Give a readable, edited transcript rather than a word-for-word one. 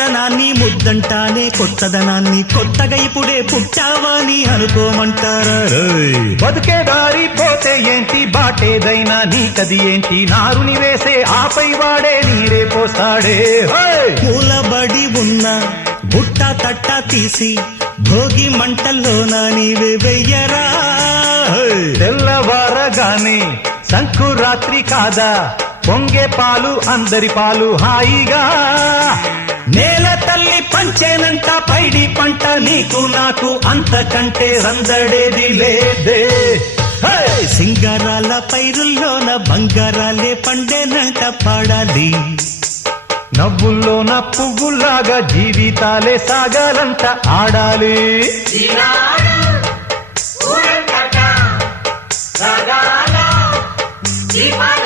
ముసలితనాన్ని ముద్దంటానే కొత్తదనాన్ని కొత్తగా ఇప్పుడే పుట్టావని అనుకోమంటారా బతుకే దారి పోతే ఏంటి బాటేదైనా నీకది ఏంటి నారుని వేసే ఆపై వాడే నీరే పోస్తాడే మూలబడి ఉన్న బుట్ట తట్ట తీసి భోగి మంటల్లోన నీవే వెయ్యరా తెల్లవారగానే సంకురాత్రి కాదా పొంగే పాలు అందరి పాలు హాయిగా నేల తల్లి పంచేనంట పైడి పంట నీకు నాకు అంతకంటే రందడేది లేదే సింగారాల పైరుల్లోన బంగారాలే పండేనంట పాడాలి నవ్వుల్లోన పువ్వుల్లాగా జీవితాలే సాగాలంట ఆడాలి ఊరంతటా సగాల దీపాల